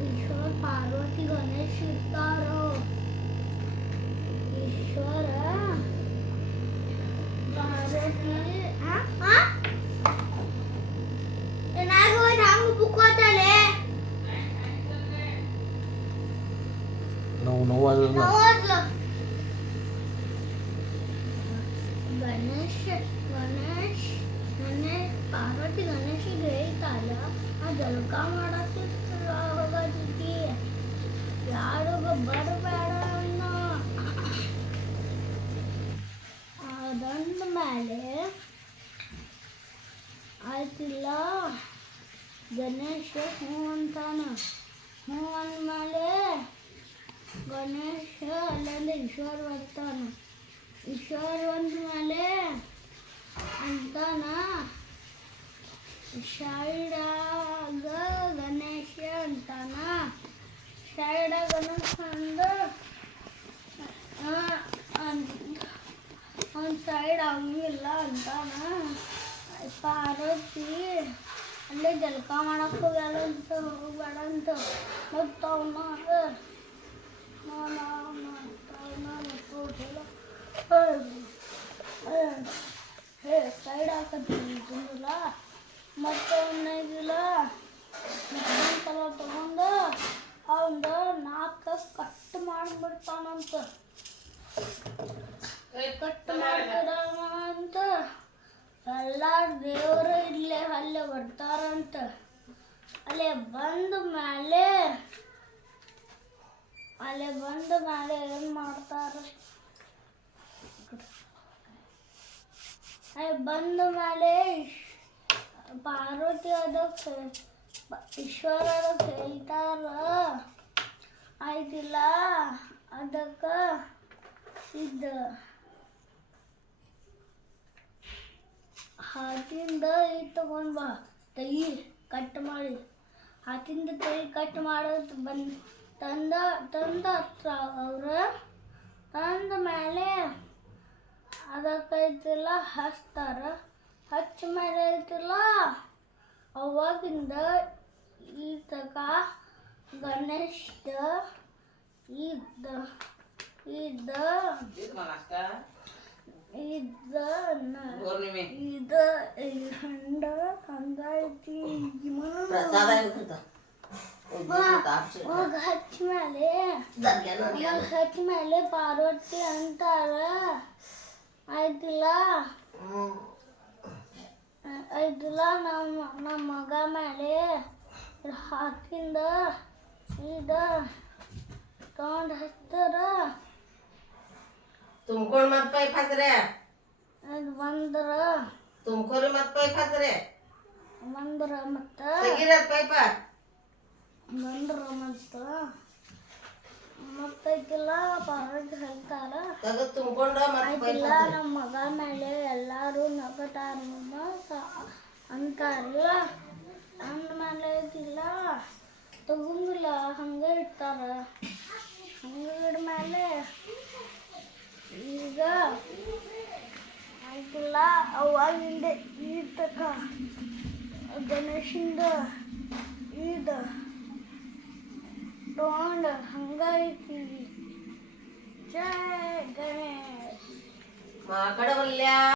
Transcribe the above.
ईश्वर पार्वती गणेश इर्तारो ईश्वर पार्वती ಏನಾಗೋಯ್ತು ಹಂಗ ಬುಕ್ಕೋತಲೆ ನೋವಲ್ಲ ಗಣೇಶ್ ಗಣೇಶ್ ಪಾರ್ವತಿ ಗಣೇಶಿಗೆ ಹೇಳ್ತಾಳ ಆ ಜಳಕ ಮಾಡತ್ತಿರ್ತಾಳ ಹೋಗೋದಿಕ್ಕೆ ಯಾರಿಗ ಬರಬೇಡ ಅನ್ನೋ ಅದಂದ ಮೇಲೆ ಆಯ್ತಿಲ್ಲ ಗಣೇಶ ಹ್ಞೂ ಅಂತಾನ ಹ್ಞೂ ಅಂದಮೇಲೆ ಗಣೇಶ ಅಲ್ಲಿಂದ ಈಶ್ವರ್ ಬರ್ತಾನ ಈಶ್ವರ್ ಬಂದ್ಮೇಲೆ ಅಂತಾನ ಸೈಡಾಗ ಗಣೇಶ ಅಂತಾನ ಸೈಡಾಗ ಗಣೇಶ ಒಂದು ಸೈಡ್ ಹಂಗಿಲ್ಲ ಅಂತಾನ ಪಾರ್ವತಿ ಅಲ್ಲೇ ಜಳಕ ಮಾಡಕ್ಕೆ ಹೋಗ್ಯಾಳ ಅಂತ ಹೋಗ್ಬೇಡ ಅಂತ ಮತ್ತು ಅವನಾಗ ಸೈಡ್ ಹಾಕತ್ತಿಲ್ಲ ಮತ್ತು ಅವನಾಗಿಲ್ಲ ಮತ್ತೊಂದ್ಸಲ ತಗೊಂಡು ಅವಂದು ನಾಲ್ಕು ಕಟ್ ಮಾಡಿಬಿಡ್ತಾನಂತ ಕಟ್ ಮಾಡ್ಬಿಡಂತ ಎಲ್ಲ ದೇವರು ಇಲ್ಲೇ ಅಲ್ಲೇ ಬರ್ತಾರಂತ ಅಲ್ಲೇ ಬಂದ ಮೇಲೆ ಏನು ಮಾಡ್ತಾರ ಬಂದ ಮೇಲೆ ಪಾರ್ವತಿ ಅದಕ್ಕೆ ಈಶ್ವರ ಅದಕ್ಕೆ ಹೇಳ್ತಾರ ಆಯ್ತಿಲ್ಲ ಅದಕ್ಕೆ ಇದು ಹಾತಿಂದ ತಗೊಂಡ್ ಬಾ ತೈ ಕಟ್ ಮಾಡಿ ಹಾತಿಂದ ತೈ ಕಟ್ ಮಾಡೋದು ತಂದ ಹತ್ರ ಅವ್ರು ತಂದ ಮೇಲೆ ಅದಕ್ಕೈತಿಲ್ಲ ಹಚ್ತಾರ ಹಚ್ಚ ಮೇಲೆ ಐತಿಲ್ಲ ಅವಾಗಿಂದ ಈ ತಕ ಗಣೇಶದ ಹಂಡ ಹಂಗೈತಿ ಹಚ್ಚ ಮೇಲೆ ಪಾರ್ವತಿ ಅಂತಾರ ಆಯ್ತಿಲ್ಲ ನಮ್ಮ ಮಗ ಮೇಲೆ ಹಾಕಿಂದ ಇದು ತಗೊಂಡು ಹಚ್ತಾರ ತುಂಬ್ಕೊಂಡ್ ಮತ್ ಪೈಪ್ ಹಾಕ್ರೆ ಅದು ಬಂದ್ರ ತುಂಬ್ಕೋರಿ ಮತ್ ಪೈಪ್ ಹಾಕ್ರೆ ಮತ್ತ ಪೈಪ ಬಂದ್ರ ಮತ್ತೈತಿಲ್ಲ ಪಾರ್ವತಿ ಹೇಳ್ತಾರ ತುಂಬ್ಕೊಂಡ ಆಯ್ತಿಲ್ಲ ನಮ್ಮ ಮಗ ಮೇಲೆ ಎಲ್ಲಾರು ನಗತಾರ ಅಂತಾರಲ್ಲ ಅಂದ್ಮೇಲೆ ಐತಿಲ್ಲ ತಗೊಂಡಿಲ್ಲ ಹಂಗ ಇಡ್ತಾರ ಹಂಗ ಇಡ್ಮೇಲೆ ಈಗ ಆಯ್ತಿಲ್ಲ ಅವಾಗಿಂದ ಈ ತಕ ಗಣೇಶಿಂದ ಇದು ತಗೊಂಡು ಹಂಗೈತಿ ಜೈ ಗಣೇಶ್ ಕಡವಲ್ಯ